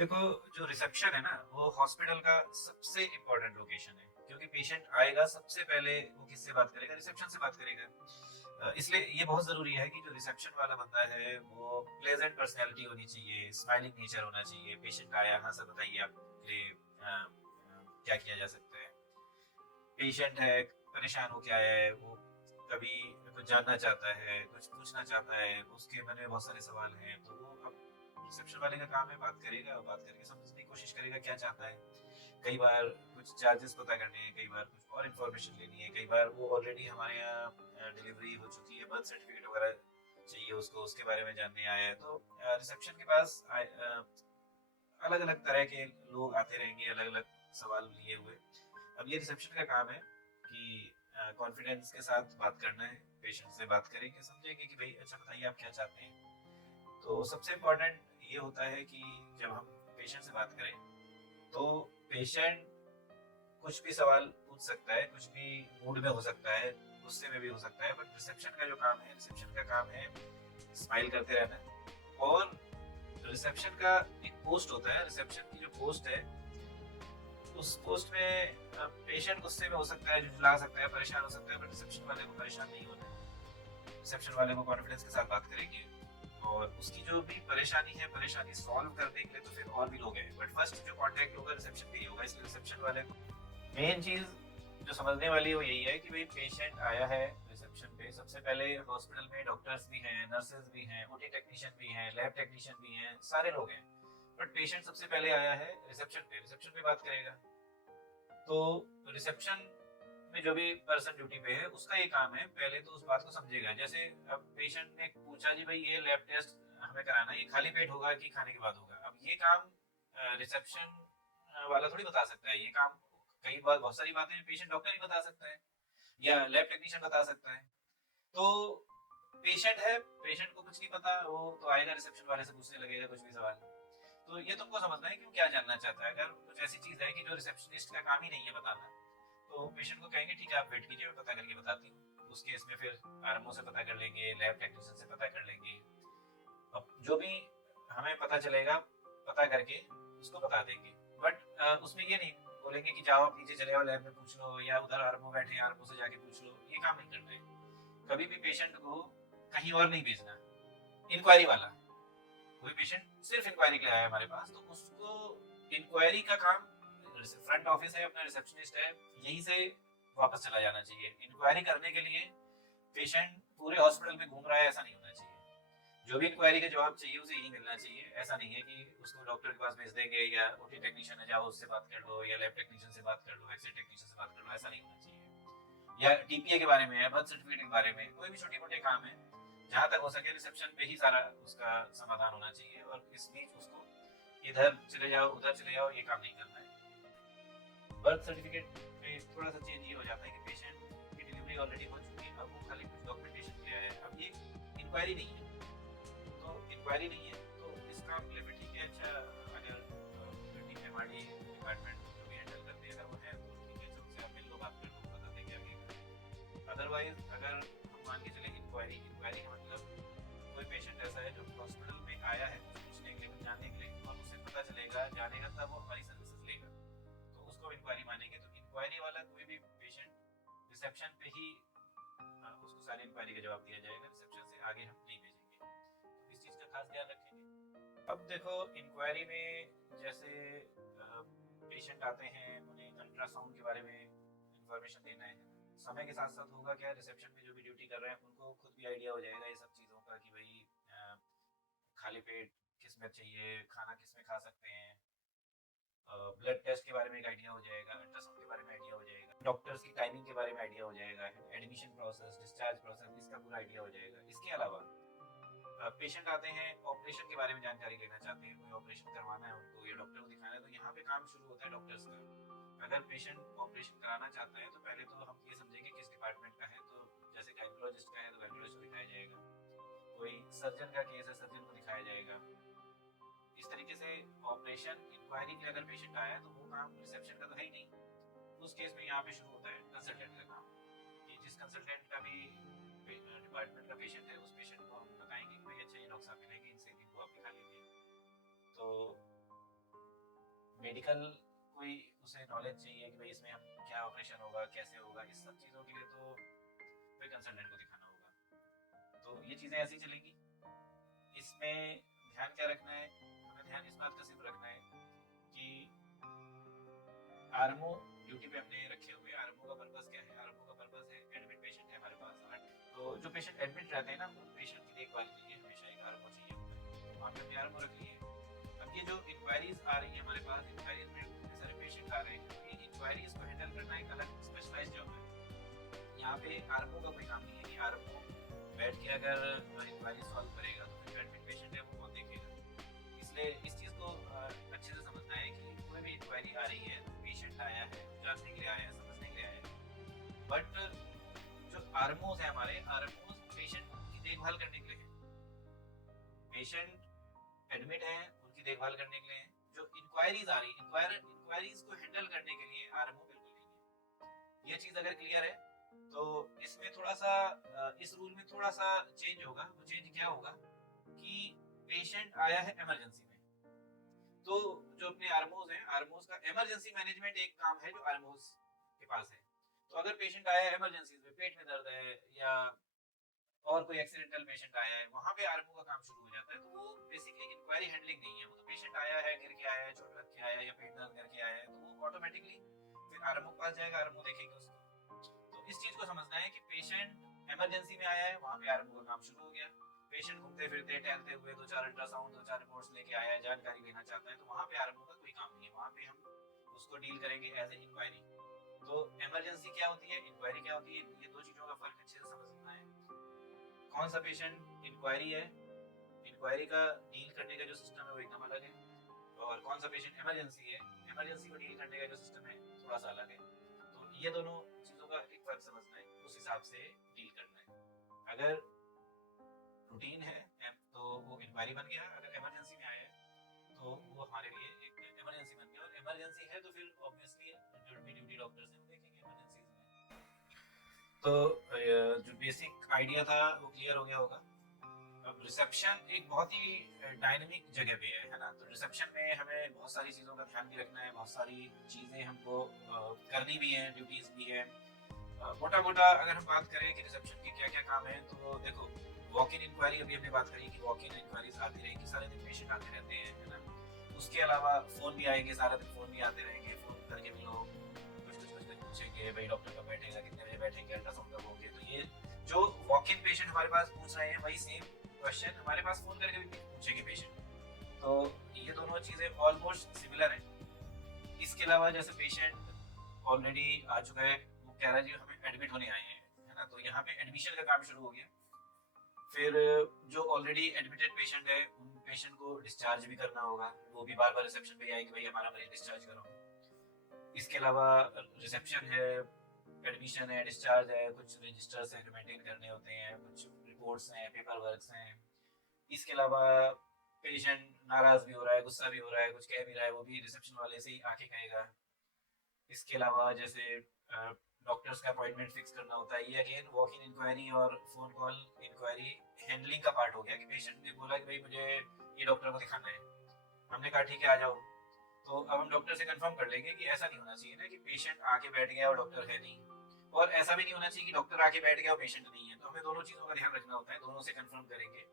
देखो, जो रिसेप्शन है ना वो हॉस्पिटल का सबसे इम्पोर्टेंट लोकेशन है, क्योंकि पेशेंट आएगा सबसे पहले वो किससे बात करेगा? रिसेप्शन से बात करेगा। इसलिए ये बहुत जरूरी है कि जो रिसेप्शन वाला बंदा है वो प्लेजेंट पर्सनैलिटी होनी चाहिए, स्माइलिंग नेचर होना चाहिए। पेशेंट आया, हाँ सर बताइए आपके लिए क्या किया जा सकता है। पेशेंट है, परेशान हो क्या है वो, कभी कुछ जानना चाहता है, कुछ पूछना चाहता है, उसके मन में बहुत सारे सवाल हैं, तो वो अब रिसेप्शन वाले का काम है, बात करेगा, बात करके समझने की कोशिश करेगा क्या चाहता है। कई बार कुछ चार्जेस पता करने हैं, कई बार कुछ और इन्फॉर्मेशन लेनी है, कई बार वो ऑलरेडी हमारे यहाँ डिलीवरी हो चुकी है, बर्थ सर्टिफिकेट वगैरह चाहिए उसको, उसके बारे में जानने आया है। तो रिसेप्शन के पास अलग अलग तरह के लोग आते रहेंगे, अलग अलग सवाल लिए हुए। अब ये रिसेप्शन का काम है कि कॉन्फिडेंस के साथ बात करना है, पेशेंट से बात करेंगे, समझेंगे कि भाई अच्छा बताइए आप क्या चाहते हैं। तो सबसे इम्पोर्टेंट ये होता है कि जब हम पेशेंट से बात करें तो पेशेंट कुछ भी सवाल पूछ सकता है, कुछ भी मूड में हो सकता है, गुस्से में भी हो सकता है, बट रिसेप्शन का जो काम है, रिसेप्शन का काम है स्माइल करते रहना। और रिसेप्शन का एक पोस्ट होता है, रिसेप्शन की जो पोस्ट है उस पोस्ट में पेशेंट गुस्से में हो सकता है, झुंझला सकता है, परेशान हो सकता है, बट रिसेप्शन वाले को परेशान नहीं होना है। रिसेप्शन वाले को कॉन्फिडेंस के साथ बात करेंगे और उसकी जो भी परेशानी है, परेशानी सॉल्व करने के लिए तो फिर और भी लोग हैं, बट फर्स्ट जो कांटेक्ट होगा रिसेप्शन पे ही होगा। इसलिए रिसेप्शन वाले को मेन चीज जो समझने वाली है वो यही है कि भाई पेशेंट आया है रिसेप्शन पे, सबसे पहले हॉस्पिटल में डॉक्टर्स भी हैं, नर्सेज भी हैं, ओटी टेक्नीशियन भी हैं, लैब टेक्नीशियन भी हैं, सारे लोग हैं, बट पेशेंट सबसे पहले आया है रिसेप्शन पे, रिसेप्शन पे बात करेगा। तो रिसेप्शन में जो भी पर्सन ड्यूटी पे है उसका ये काम है, पहले तो उस बात को समझेगा। जैसे अब पेशेंट ने पूछा जी भाई ये लैब टेस्ट हमें कराना है, ये खाली पेट होगा कि खाने के बाद होगा? अब ये काम रिसेप्शन वाला थोड़ी बता सकता है। ये काम कई बार बहुत सारी बातें पेशेंट डॉक्टर ही बता सकता है या लैब टेक्नीशियन बता सकता है। तो पेशेंट है, पेशेंट को कुछ नहीं पता, वो तो आएगा रिसेप्शन वाले से पूछने लगेगा कुछ भी सवाल। तो ये तुमको समझना है कि वो क्या जानना चाहता है। अगर कुछ ऐसी चीज है कि जो रिसेप्शनिस्ट का काम ही नहीं है बताना, तो पेशेंट को कहेंगे ठीक है आप वेट कीजिए, मैं पता करके बताती हूँ। उस केस में फिर आरएमओ से पता कर लेंगे, लैब टेक्नीशियन से पता कर लेंगे। अब जो भी हमें पता चलेगा पता करके उसको बता देंगे। बट उसमें ये नहीं बोलेंगे कि जाओ आप नीचे चले आओ लैब में पूछ लो, या उधर आरएमओ बैठे हैं आरएमओ से जाके पूछ लो। ये काम नहीं करते। कभी भी पेशेंट को कहीं और नहीं भेजना। इंक्वायरी वाला कोई पेशेंट सिर्फ इंक्वायरी के लिए आया है हमारे पास, तो उसको इंक्वायरी का काम, फ्रंट ऑफिस है अपना, रिसेप्शनिस्ट है, यहीं से वापस चला जाना चाहिए। इंक्वायरी करने के लिए पेशेंट पूरे हॉस्पिटल में घूम रहा है ऐसा नहीं होना चाहिए। जो भी इंक्वायरी का जवाब चाहिए उसे यही मिलना चाहिए। ऐसा नहीं है कि उसको डॉक्टर के पास भेज देंगे या ओटी टेक्नीशियन है जाओ उससे बात कर लो, या लैब टेक्नीशियन से बात कर लो, एक्सरे टेक्नीशियन से बात कर लो, ऐसा नहीं होना चाहिए। या टीपीए के बारे में है, बर्थ सर्टिफिकेट के बारे में, कोई भी छोटे मोटे काम है, जहां तक हो सके रिसेप्शन पे ही सारा उसका समाधान होना चाहिए। और इस बीच उसको इधर चले जाओ उधर चले जाओ ये काम नहीं करना है। बर्थ सर्टिफिकेट में थोड़ा सा चेंज ये हो जाता है कि पेशेंट की डिलीवरी ऑलरेडी हो चुकी है, अब वो खाली कुछ डॉक्यूमेंटेशन के लिए आया है। अब ये इंक्वायरी नहीं है, तो इंक्वायरी नहीं है तो इस काम के लिए भी ठीक है। अच्छा, अगर टीम हमारी डिपार्टमेंट जो भी हैंडल करते हैं अगर वो है तो ठीक है, सबसे आप मिल लो, बात कर लो, बता देंगे आगे का। अदरवाइज अगर हम मान के चले इंक्वायरी, इंक्वायरी का मतलब कोई पेशेंट ऐसा है जो हॉस्पिटल में आया है कुछ पूछने के लिए, कुछ जानने के लिए, और उसे पता चलेगा जानेगा तब वो हमारी सर्विसेज लेगा, तो उसको इंक्वायरी मानेंगे। तो इंक्वायरी वाला कोई भी पेशेंट रिसेप्शन पे ही उसको सारी इंक्वायरी का जवाब दिया जाएगा, रिसेप्शन से आगे हम नहीं भेजेंगे। तो इस चीज़ का खास ध्यान रखेंगे। अब देखो इंक्वायरी में जैसे पेशेंट आते हैं, उन्हें अल्ट्रासाउंड के बारे में इंफॉर्मेशन देना है, समय के साथ साथ होगा क्या, रिसेप्शन पे जो भी ड्यूटी कर रहे हैं उनको खुद भी आइडिया हो जाएगा ये सब चीज़ों का कि भाई खाली पेट किस में चाहिए, खाना किस में खा सकते हैं, ब्लड टेस्ट के बारे में एक आइडिया हो जाएगा, अल्ट्रासाउंड के बारे में आइडिया हो जाएगा, डॉक्टर्स की टाइमिंग के बारे में आइडिया हो जाएगा, एडमिशन प्रोसेस, डिस्चार्ज प्रोसेस, इसका पूरा आइडिया हो जाएगा। इसके अलावा पेशेंट आते हैं ऑपरेशन के बारे में जानकारी लेना चाहते हैं, कोई ऑपरेशन करवाना है उनको या डॉक्टर को दिखाना है, तो यहाँ पे काम शुरू होता है डॉक्टर्स का। अगर पेशेंट ऑपरेशन कराना चाहता है तो पहले तो हम ये समझेंगे किस डिपार्टमेंट का है। तो जैसे गायनोलॉजिस्ट का है तो गायनोलॉजिस्ट को दिखाया जाएगा, कोई सर्जन का केस है सर्जन को दिखाया जाएगा। इस तरीके से ऑपरेशन इंक्वायरी के लिए अगर पेशेंट आया है तो वो काम रिसेप्शन का तो है ही नहीं। उस केस में यहाँ पे शुरू होता है कंसल्टेंट का काम, कि जिस कंसल्टेंट का भी डिपार्टमेंट का पेशेंट है उस पेशेंट को हम बताएंगे कि भाई अच्छा ये डॉक्टर साहब मिलेंगे, इनसे इनको आप दिखा लीजिए। तो मेडिकल कोई उसे नॉलेज चाहिए कि भाई इसमें हम क्या ऑपरेशन होगा, कैसे होगा, इस सब चीज़ों के लिए तो कोई कंसल्टेंट को दिखाना होगा। तो ये चीज़ें ऐसी चलेंगी। इसमें ध्यान क्या रखना है, हमें ध्यान इस बात का सिर्फ रखना है कि आरएमओ ड्यूटी पे अपने रखे हुए, आरएमओ का पर्पस क्या है, आरएमओ का पर्पस है एडमिट पेशेंट है हमारे पास 8, तो जो पेशेंट एडमिट रहते हैं ना, उन पेशेंट की देखभाल के लिए हमेशा एक आरएमओ चाहिए होता है, तो वहाँ पे अपने आरएमओ रख लिए। अब ये जो इंक्वायरीज आ रही है हमारे पास, इंक्वायरीज में इतने सारे पेशेंट आ रहे हैं, तो ये इंक्वायरीज को हैंडल करना एक अलग स्पेशलाइज्ड जॉब है। यहाँ पे आरएमओ का कोई काम नहीं है कि आरएमओ बैठ के अगर इंक्वायरी सॉल्व करेगा तो फिर एडमिट पेशेंट है वो कौन देखेगा। इसलिए इस चीज़ को अच्छे से समझना है कि कोई भी इंक्वायरी आ रही है, पेशेंट आया है, जानने के लिए आया है, समझने के लिए आया है, बट जो आरएमओज है हमारे, आरएमओज पेशेंट की देखभाल करने के लिए है। पेशेंट एडमिट है, उनकी देखभाल करने के लिए है। जो इंक्वायरीज आ रही है, इंक्वायरीज को हैंडल करने के लिए आरएमओ बिल्कुल नहीं है। ये चीज़ अगर क्लियर है तो इसमें थोड़ा सा इस रूल में थोड़ा सा चेंज होगा। वो चेंज क्या होगा कि पेशेंट आया है इमरजेंसी में, तो जो अपने आरएमओज हैं, आरएमओज का इमरजेंसी मैनेजमेंट एक काम है जो आरएमओज के पास है। तो अगर पेशेंट आया है इमरजेंसी में, पेट में दर्द है या और कोई एक्सीडेंटल पेशेंट आया है, वहां पे आरएमओ का काम शुरू हो जाता है। तो वो बेसिकली इंक्वायरी हैंडलिंग नहीं है, वो तो पेशेंट आया है, गिर के आया है, चोट लग के आया है या पेट दर्द करके आया है, तो वो ऑटोमेटिकली फिर आरएमओ के पास जाएगा, आरएमओ देखेगा उसको। तो इस चीज को समझना है कि पेशेंट इमरजेंसी में आया है, वहां पे आरएमओ का काम शुरू हो गया। पेशेंट घूमते फिरते टहलते हुए 2-4 अल्ट्रासाउंड, 2-4 रिपोर्ट्स लेके आया है, जानकारी लेना चाहता है, तो वहां पे आरएमओ का कोई काम नहीं है। वहां पे हम उसको डील करेंगे एज ए इंक्वायरी। तो इमरजेंसी क्या होती है, इंक्वायरी क्या होती है, ये दो चीजों का फर्क अच्छे से समझना है। कौन सा पेशेंट इंक्वायरी है, इंक्वायरी का डील करने का जो सिस्टम है वो एकदम अलग है, और कौन सा पेशेंट इमरजेंसी है, इमरजेंसी को डील करने का जो सिस्टम है थोड़ा सा अलग है। तो ये दोनों चीज़ों का एक फर्क समझना है, उस हिसाब से डील करना है। अगर रूटीन है तो वो इंक्वायरी बन गया, अगर इमरजेंसी में आया है तो वो हमारे लिए एक इमरजेंसी बन गया, और इमरजेंसी है तो फिर ऑब्वियसली जो भी ड्यूटी डॉक्टर्स हैं वो देखेंगे इमरजेंसी में। तो जो बेसिक आइडिया था वो क्लियर हो गया होगा। अब रिसेप्शन एक बहुत ही डायनेमिक जगह पे है ना, तो रिसेप्शन में हमें बहुत सारी चीज़ों का ध्यान भी रखना है, बहुत सारी चीज़ें हमको करनी भी हैं, ड्यूटीज भी हैं। मोटा मोटा अगर हम बात करें कि रिसेप्शन के क्या क्या काम है, तो देखो वॉक इन इंक्वायरी अभी हमने बात करी कि वॉक इन इंक्वायरीज आती रहेंगी, सारे दिन पेशेंट आते रहते हैं, है ना। उसके अलावा फ़ोन भी आएंगे, सारा दिन फ़ोन भी आते रहेंगे, फ़ोन करके भी लोग कुछ पूछेंगे, भाई डॉक्टर कब बैठेगा, कितने बजे बैठेंगे, अल्ट्रासाउंड कब होंगे। तो ये जो वॉक इन पेशेंट हमारे पास पूछ रहे हैं, वही सेम क्वेश्चन हमारे पास फोन करके भी पूछेंगे पेशेंट। तो ये दोनों चीज़ें ऑलमोस्ट सिमिलर हैं। इसके अलावा जैसे पेशेंट ऑलरेडी आ चुका है, वो कह रहा है जी हमें एडमिट होने आए हैं, है ना, तो यहाँ पे एडमिशन का काम शुरू हो गया। फिर जो ऑलरेडी एडमिटेड पेशेंट है, उन पेशेंट को डिस्चार्ज भी करना होगा, वो भी बार बार रिसेप्शन पे आएगी, भाई हमारा मरीज डिस्चार्ज करो। इसके अलावा रिसेप्शन है, एडमिशन है, डिस्चार्ज है, कुछ रजिस्टर्स हैं जो मेंटेन करने होते हैं, कुछ रिपोर्ट्स हैं, पेपर वर्क्स हैं। इसके अलावा पेशेंट नाराज भी हो रहा है, गुस्सा भी हो रहा है, कुछ कह भी रहा है, वो भी रिसेप्शन वाले से ही आके कहेगा। इसके अलावा जैसे डॉक्टर्स का अपॉइंटमेंट फिक्स करना होता है, ये अगेन वॉक इन इंक्वायरी और फोन कॉल इंक्वायरी हैंडलिंग का पार्ट हो गया कि पेशेंट ने बोला कि भाई मुझे ये डॉक्टर को दिखाना है, हमने कहा ठीक है आ जाओ। तो अब हम डॉक्टर से कंफर्म कर लेंगे कि ऐसा नहीं होना चाहिए ना कि पेशेंट आके बैठ गया और डॉक्टर है नहीं, और ऐसा भी नहीं होना चाहिए कि डॉक्टर आके बैठ गया और पेशेंट नहीं है। तो हमें दोनों चीज़ों का ध्यान रखना होता है, दोनों से कंफर्म करेंगे।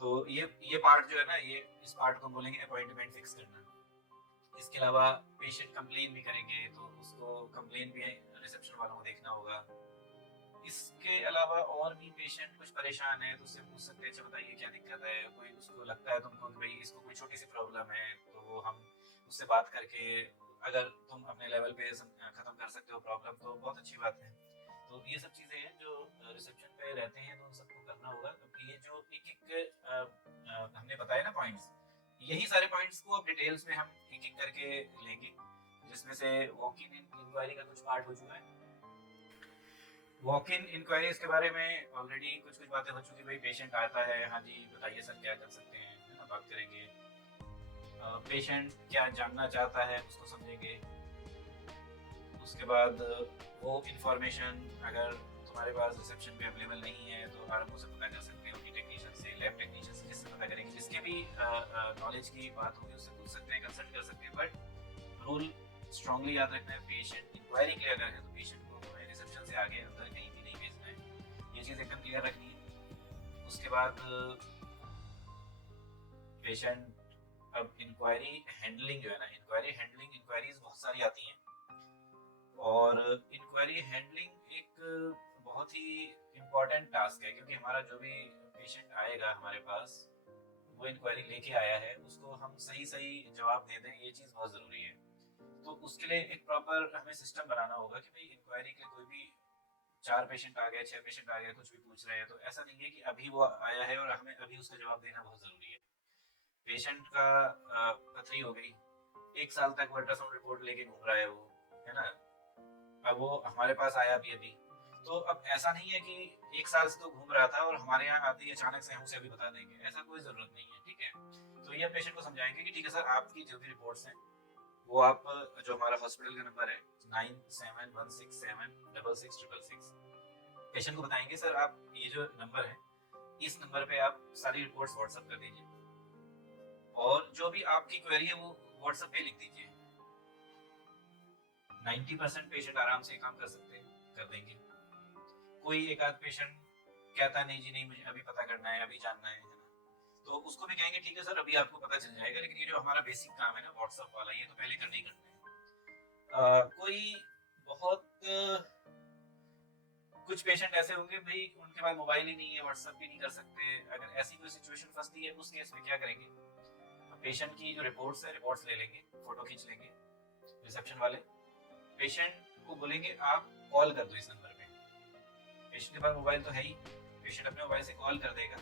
तो ये पार्ट जो है ना, ये इस पार्ट को बोलेंगे अपॉइंटमेंट फिक्स करना। इसके अलावा पेशेंट कंप्लेन भी करेंगे, तो उसको कंप्लेन भी रिसेप्शन वालों को देखना होगा। इसके अलावा और भी पेशेंट कुछ परेशान है तो उससे पूछ सकते हैं, अच्छा बताइए क्या दिक्कत है, कोई उसको लगता है तुमको कि भाई इसको कोई छोटी सी प्रॉब्लम है, तो वो हम उससे बात करके अगर तुम अपने लेवल पे खत्म कर सकते हो प्रॉब्लम तो बहुत अच्छी बात है। तो ये सब चीज़ें हैं जो रिसेप्शन पे रहते हैं, तो उन सबको करना होगा, क्योंकि ये जो एक हमने बताया ना पॉइंट्स, यही सारे पॉइंट्स को अब डिटेल्स में हम एक एक करके लेंगे, जिसमें से वॉक इन इंक्वायरी का कुछ पार्ट हो चुका है। वॉक इन इंक्वायरीज के बारे में ऑलरेडी कुछ कुछ बातें हो चुकी, भाई पेशेंट आता है, हाँ जी बताइए सर क्या कर सकते हैं, है ना, बात करेंगे। पेशेंट क्या जानना चाहता है उसको समझेंगे। उसके बाद वो इंफॉर्मेशन अगर तुम्हारे पास रिसेप्शन पे अवेलेबल नहीं है तो आराम से पता कर सकते हो कि टेक्नीशियन से, लैब टेक्नीशियन से, जिससे पता करेंगे। जिसके भी नॉलेज की बात होगी उससे पूछ सकते हैं, कंसल्ट कर सकते हैं, बट रूल स्ट्रांगली याद रखना है, पेशेंट इंक्वायरी के लिए अगर है तो पेशेंट को हमें रिसेप्शन से आगे अंदर कहीं भी नहीं भेजना है, ये चीज़ एकदम क्लियर रखनी है। उसके बाद पेशेंट अब इंक्वायरी हैंडलिंग जो है ना, इंक्वायरी हैंडलिंग, इंक्वायरीज बहुत सारी आती हैं और इंक्वायरी हैंडलिंग एक बहुत ही इम्पोर्टेंट टास्क है, क्योंकि हमारा जो भी पेशेंट आएगा हमारे पास, वो इंक्वायरी लेके आया है, उसको हम सही सही जवाब दे दें, ये चीज़ बहुत ज़रूरी है। तो उसके लिए एक प्रॉपर हमें सिस्टम बनाना होगा कि भाई इंक्वायरी के कोई भी 4 पेशेंट आ गए, 6 पेशेंट आ गए, कुछ भी पूछ रहे हैं, तो ऐसा नहीं है कि अभी वो आया है और हमें अभी उसका जवाब देना बहुत ज़रूरी है। पेशेंट का पथरी हो गई, 1 साल तक अल्ट्रासाउंड रिपोर्ट लेके घूम रहा है वो, है ना, अब वो हमारे पास आया अभी, तो अब ऐसा नहीं है कि 1 साल से तो घूम रहा था और हमारे यहाँ आते ही अचानक से हम उसे अभी बता देंगे, ऐसा कोई जरूरत नहीं है, ठीक है। तो ये पेशेंट को समझाएंगे कि ठीक है सर, आपकी जो भी रिपोर्ट्स हैं वो आप, जो हमारा हॉस्पिटल का नंबर है 9716766666, पेशेंट को बताएंगे सर आप ये जो नंबर है, इस नंबर पे आप सारी रिपोर्ट्स व्हाट्सएप कर दीजिए और जो भी आपकी क्वेरी है वो व्हाट्सएप पे लिख दीजिए। 90% पेशेंट आराम से काम कर सकते हैं, कर देंगे। कोई एक आध पेशेंट कहता नहीं जी नहीं मुझे अभी पता करना है, अभी जानना है ना, तो उसको भी कहेंगे ठीक है सर अभी आपको पता चल जाएगा, लेकिन ये जो हमारा बेसिक काम है ना व्हाट्सएप वाला, ये तो पहले करना ही करना है। कोई बहुत कुछ पेशेंट ऐसे होंगे भाई उनके पास मोबाइल ही नहीं है, व्हाट्सएप भी नहीं कर सकते, अगर ऐसी कोई सिचुएशन फंसती है उस केस में क्या करेंगे, पेशेंट की जो रिपोर्ट्स है, रिपोर्ट्स ले लेंगे, फोटो खींच लेंगे रिसेप्शन वाले, पेशेंट को बोलेंगे आप कॉल कर दो इस नंबर पे, पेशेंट के पास मोबाइल तो है ही, पेशेंट अपने मोबाइल से कॉल कर देगा,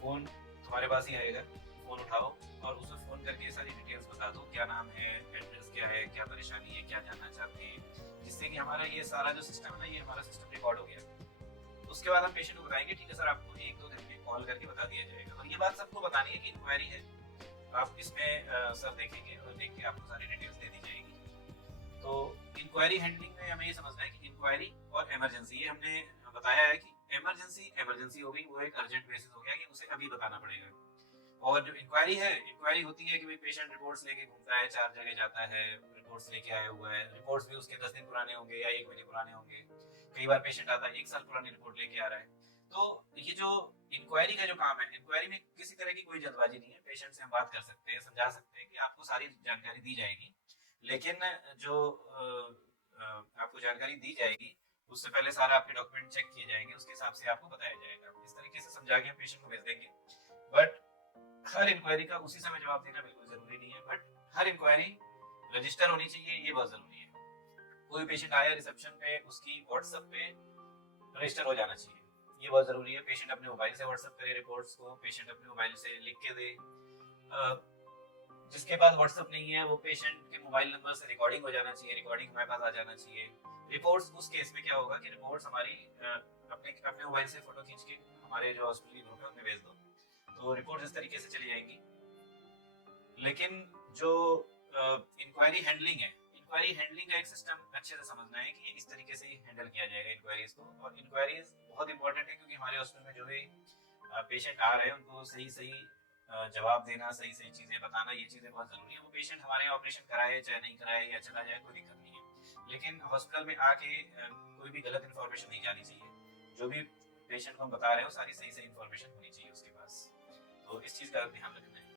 फोन तुम्हारे पास ही आएगा, फोन उठाओ और उसे फोन करके सारी डिटेल्स बता दो, क्या नाम है, एड्रेस क्या है, क्या परेशानी है, क्या जानना चाहते हैं, जिससे कि हमारा ये सारा जो सिस्टम है ना, ये हमारा सिस्टम रिकॉर्ड हो गया। उसके बाद हम पेशेंट को बताएंगे ठीक है सर आपको 1-2 दिन में कॉल करके बता दिया जाएगा, और ये बात सबको बतानी है कि इंक्वायरी है, आप इसमें सर देखेंगे और देख के आपको सारी डिटेल्स दे दी जाएगी। तो इंक्वायरी हैंडलिंग में हमें ये समझना है कि इंक्वायरी और इमरजेंसी, ये हमने बताया है कि इमरजेंसी हो गई, वो एक अर्जेंट बेसिस हो गया कि उसे अभी बताना पड़ेगा, और जो इंक्वायरी है, इंक्वायरी होती है कि भाई पेशेंट रिपोर्ट्स लेके घूमता है, 4 जगह जाता है, रिपोर्ट्स लेके आया हुआ है, रिपोर्ट्स भी उसके 10 दिन पुराने होंगे या 1 महीने पुराने होंगे, कई बार पेशेंट आता है 1 साल पुरानी रिपोर्ट लेके आ रहा है। तो ये जो इंक्वायरी का जो काम है, इंक्वायरी में किसी तरह की कोई जल्दबाजी नहीं है, पेशेंट से हम बात कर सकते हैं, समझा सकते हैं कि आपको सारी जानकारी दी जाएगी, लेकिन जो आपको जानकारी दी जाएगी उससे पहले सारा आपके डॉक्यूमेंट चेक किए जाएंगे, उसके हिसाब से आपको बताया जाएगा, इस तरीके से समझा के पेशेंट को भेज देंगे। बट हर इंक्वायरी का उसी समय जवाब देना बिल्कुल जरूरी नहीं है, बट हर इंक्वायरी रजिस्टर होनी चाहिए, ये बहुत जरूरी है। कोई पेशेंट आया रिसेप्शन पे, उसकी व्हाट्सएप पे रजिस्टर हो जाना चाहिए, ये बहुत जरूरी है। पेशेंट अपने मोबाइल से व्हाट्सएप करे रिपोर्ट्स को, पेशेंट अपने मोबाइल से लिख के दे, जिसके पास व्हाट्सएप नहीं है वो पेशेंट के मोबाइल नंबर से रिकॉर्डिंग हो जाना चाहिए, रिकॉर्डिंग हमारे पास आ जाना चाहिए। रिपोर्ट्स उस केस में क्या होगा कि रिपोर्ट्स हमारी अपने अपने मोबाइल से फोटो खींच के हमारे जो हॉस्पिटल की ग्रुप है उनमें भेज दो, तो रिपोर्ट इस तरीके से चली जाएंगी। लेकिन जो इंक्वायरी हैंडलिंग है, इंक्वायरी हैंडलिंग का एक सिस्टम अच्छे से समझना है कि इस तरीके से ही हैंडल किया जाएगा इंक्वायरीज को, और इंक्वायरीज बहुत इंपॉर्टेंट है क्योंकि हमारे हॉस्पिटल में जो भी पेशेंट आ रहे हैं उनको सही सही जवाब देना, सही सही चीजें बताना, ये चीजें बहुत जरूरी है। वो पेशेंट हमारे यहाँ ऑपरेशन कराए चाहे नहीं कराए या चला जाए कोई दिक्कत नहीं है, लेकिन हॉस्पिटल में आके कोई भी गलत इन्फॉर्मेशन नहीं जानी चाहिए, जो भी पेशेंट को हम बता रहे हो सारी सही सही इन्फॉर्मेशन होनी चाहिए उसके पास, तो इस चीज का ध्यान रखना है।